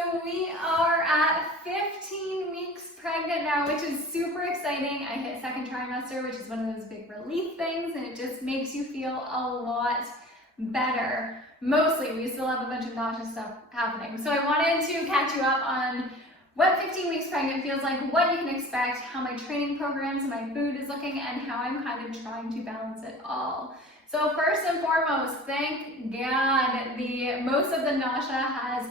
So we are at 15 weeks pregnant now, which is super exciting. I hit second trimester, which is one of those big relief things, and it just makes you feel a lot better. Mostly, we still have a bunch of nauseous stuff happening. So I wanted to catch you up on what 15 weeks pregnant feels like, what you can expect, how my training programs and my food is looking, and how I'm kind of trying to balance it all. So first and foremost, thank God, most of the nausea has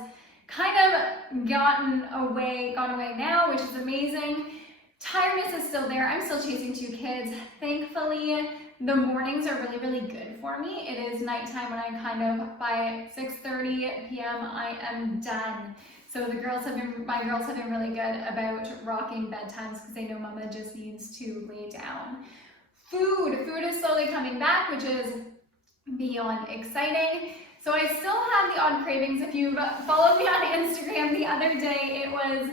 kind of gone away now, which is amazing. Tiredness is still there. I'm still chasing 2 kids. Thankfully, the mornings are really good for me. It is nighttime when I kind of, by 6:30 p.m., I am done. So my girls have been really good about rocking bedtimes because they know mama just needs to lay down. Food is slowly coming back, which is beyond exciting. So I still have the odd cravings. If you've followed me on Instagram the other day, it was,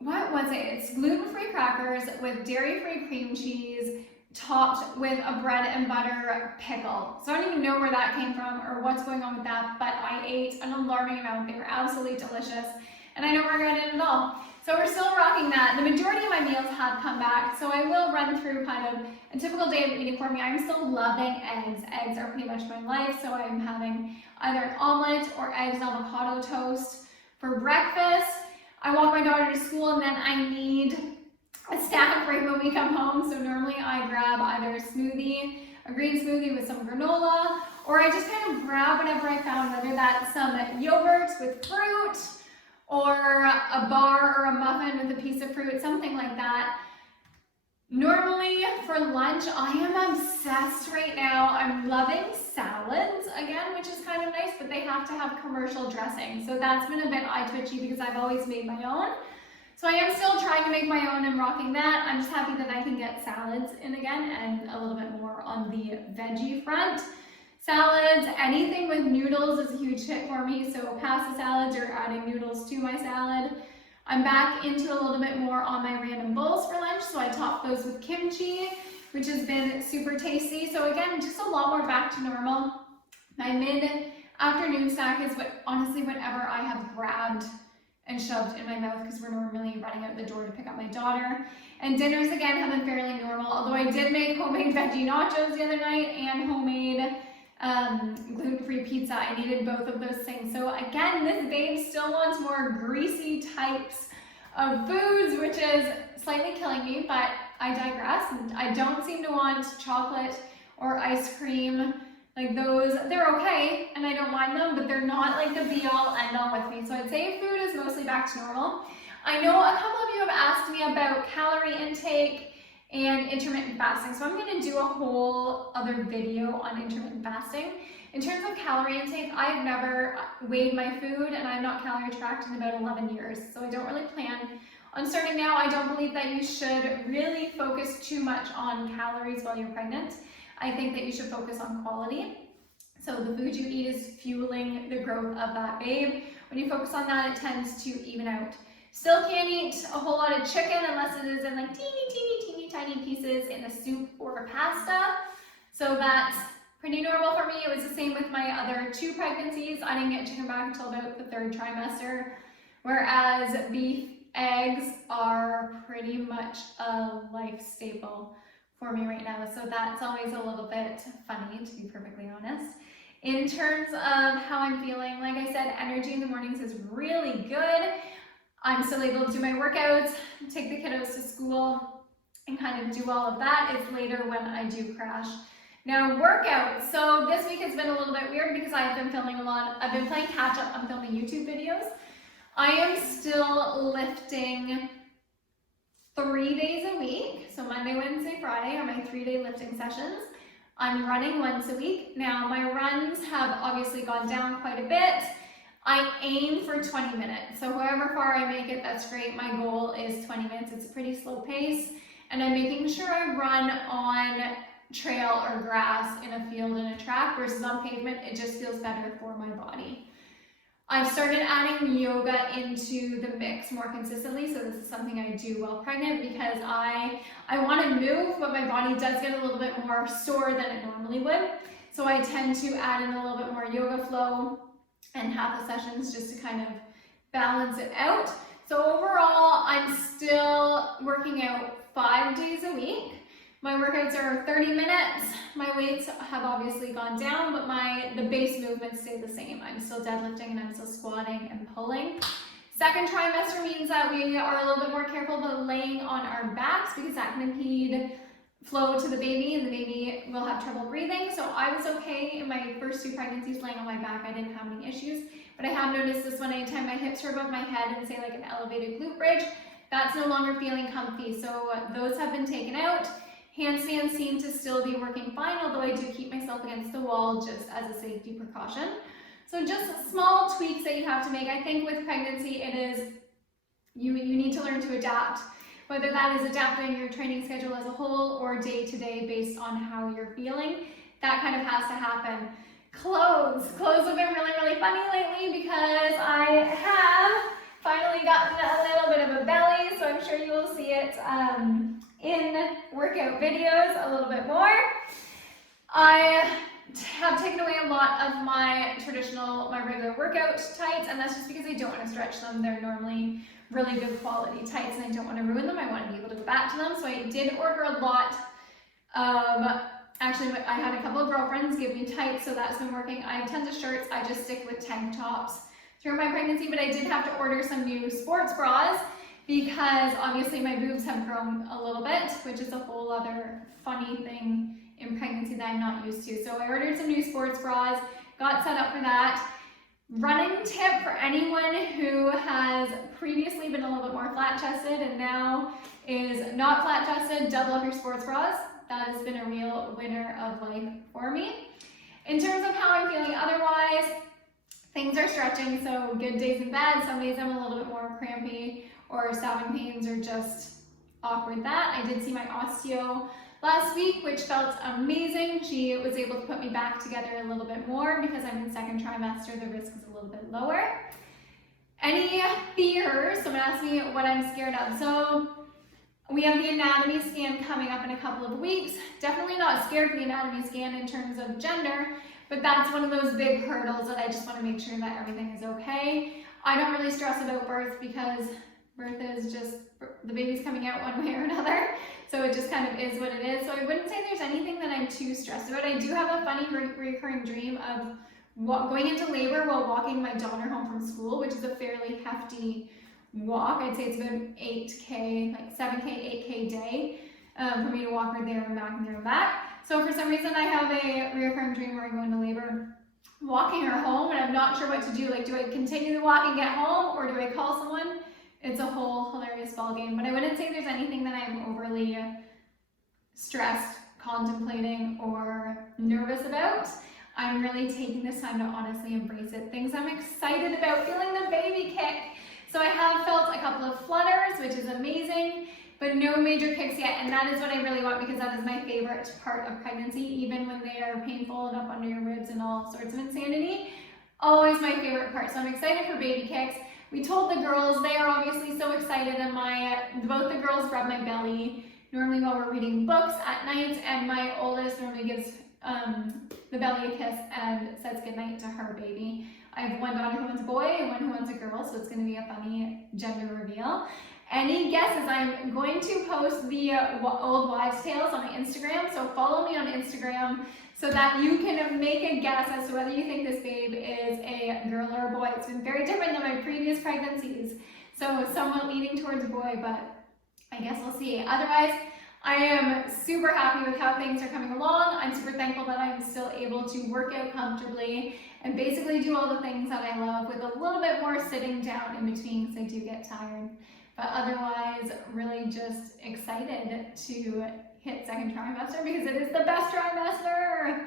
what was it? It's gluten-free crackers with dairy-free cream cheese topped with a bread and butter pickle. So I don't even know where that came from or what's going on with that, but I ate an alarming amount. They were absolutely delicious, and I don't regret it at all. So we're still rocking that. The majority of my meals have come back, so I will run through kind of a typical day of eating for me. I'm still loving eggs. Eggs are pretty much my life, so I'm having either an omelet or eggs and avocado toast for breakfast. I walk my daughter to school, and then I need a snack break when we come home. So normally I grab either a smoothie, a green smoothie with some granola, or I just kind of grab whatever I found, whether that's some yogurt with fruit, or a bar or a muffin with a piece of fruit, something like that. Normally for lunch, I am obsessed right now. I'm loving salads again, which is kind of nice, but they have to have commercial dressing. So that's been a bit eye-twitchy because I've always made my own. So I am still trying to make my own and rocking that. I'm just happy that I can get salads in again and a little bit more on the veggie front. Salads, anything with noodles is a huge hit for me. So pasta salads or adding noodles to my salad. I'm back into a little bit more on my random bowls for lunch. So I top those with kimchi, which has been super tasty. So again, just a lot more back to normal. My mid-afternoon snack is honestly whatever I have grabbed and shoved in my mouth because we're normally running out the door to pick up my daughter. And dinners again have been fairly normal, although I did make homemade veggie nachos the other night and homemade gluten-free pizza. I needed both of those things. So again, this babe still wants more greasy types of foods, which is slightly killing me, but I digress. And I don't seem to want chocolate or ice cream. Like those, they're okay, and I don't mind them, but they're not like the be-all, end-all with me. So I'd say food is mostly back to normal. I know a couple of you have asked me about calorie intake and intermittent fasting, so I'm going to do a whole other video on intermittent fasting. In terms of calorie intake, I've never weighed my food, and I'm not calorie tracked in about 11 years, so I don't really plan on starting now. I don't believe that you should really focus too much on calories while you're pregnant. I think that you should focus on quality. So the food you eat is fueling the growth of that babe. When you focus on that, it tends to even out. Still can't eat a whole lot of chicken unless it is in like teeny tiny pieces in a soup or a pasta. So that's pretty normal for me. It was the same with my other 2 pregnancies. I didn't get chicken back until about the 3rd trimester, whereas beef, eggs are pretty much a life staple for me right now. So that's always a little bit funny, to be perfectly honest. In terms of how I'm feeling, like I said, energy in the mornings is really good. I'm still able to do my workouts, take the kiddos to school, and kind of do all of that. It's later when I do crash. Now workouts. So this week has been a little bit weird because I've been filming a lot. I've been playing catch up on filming YouTube videos. I am still lifting 3 days a week. So Monday, Wednesday, Friday are my 3-day lifting sessions. I'm running once a week. Now my runs have obviously gone down quite a bit. I aim for 20 minutes. So however far I make it, that's great. My goal is 20 minutes. It's a pretty slow pace. And I'm making sure I run on trail or grass in a field and a track versus on pavement. It just feels better for my body. I've started adding yoga into the mix more consistently, so this is something I do while pregnant because I want to move, but my body does get a little bit more sore than it normally would. So I tend to add in a little bit more yoga flow and half the sessions just to kind of balance it out. So overall, I'm still working out 5 days a week. My workouts are 30 minutes. My weights have obviously gone down, but the base movements stay the same. I'm still deadlifting and I'm still squatting and pulling. Second trimester means that we are a little bit more careful about laying on our backs because that can impede flow to the baby and the baby will have trouble breathing. So I was okay in my first 2 pregnancies laying on my back. I didn't have any issues, but I have noticed this one anytime my hips are above my head and say like an elevated glute bridge, that's no longer feeling comfy. So those have been taken out. Handstands seem to still be working fine, although I do keep myself against the wall just as a safety precaution. So just small tweaks that you have to make. I think with pregnancy, it is, you need to learn to adapt, whether that is adapting your training schedule as a whole or day to day based on how you're feeling. That kind of has to happen. Clothes have been really, really funny lately because I have finally gotten a little bit of a belly, so I'm sure you will see it in workout videos a little bit more. I have taken away a lot of my regular workout tights, and that's just because I don't want to stretch them. They're normally really good quality tights and I don't want to ruin them. I want to be able to go back to them. So I did order a lot. Actually, I had a couple of girlfriends give me tights, so that's been working. I have tons of shirts. I just stick with tank tops through my pregnancy, but I did have to order some new sports bras because obviously my boobs have grown a little bit, which is a whole other funny thing in pregnancy that I'm not used to. So I ordered some new sports bras, got set up for that. Running tip for anyone who has previously been a little bit more flat-chested and now is not flat-chested, double up your sports bras. That has been a real winner of life for me. In terms of how I'm feeling otherwise, things are stretching, so good days and bad. Some days I'm a little bit more crampy or stabbing pains or just awkward that. I did see my osteo last week, which felt amazing. She was able to put me back together a little bit more because I'm in second trimester, the risk is a little bit lower. Any fears? Someone asked me what I'm scared of. So we have the anatomy scan coming up in a couple of weeks. Definitely not scared for the anatomy scan in terms of gender, but that's one of those big hurdles that I just want to make sure that everything is okay. I don't really stress about birth because birth is just, the baby's coming out one way or another. So it just kind of is what it is. So I wouldn't say there's anything that I'm too stressed about. I do have a funny recurring dream of going into labor while walking my daughter home from school, which is a fairly hefty walk. I'd say it's about 8K, like 7K, 8K day for me to walk her there and back and there and back. So for some reason I have a recurring dream where I go into labor walking her home and I'm not sure what to do. Like, do I continue the walk and get home or do I call someone? It's a whole hilarious ball game, but I wouldn't say there's anything that I'm overly stressed, contemplating, or nervous about. I'm really taking this time to honestly embrace it. Things I'm excited about, feeling the baby kick. So I have felt a couple of flutters, which is amazing, but no major kicks yet, and that is what I really want because that is my favorite part of pregnancy, even when they are painful and up under your ribs and all sorts of insanity. Always my favorite part, so I'm excited for baby kicks. We told the girls, they are obviously so excited, and both the girls rub my belly normally while we're reading books at night, and my oldest normally gives the belly a kiss and says goodnight to her baby. I have one daughter who wants a boy and one who wants a girl, so it's going to be a funny gender reveal. Any guesses? I'm going to post the old wives' tales on Instagram, so follow me on Instagram so that you can make a guess as to whether you think this babe is a girl or a boy. It's been very different than my previous pregnancies, so somewhat leaning towards a boy, but I guess we'll see. Otherwise, I am super happy with how things are coming along. I'm super thankful that I'm still able to work out comfortably and basically do all the things that I love with a little bit more sitting down in between because I do get tired. But otherwise, really just excited to hit second trimester because it is the best trimester.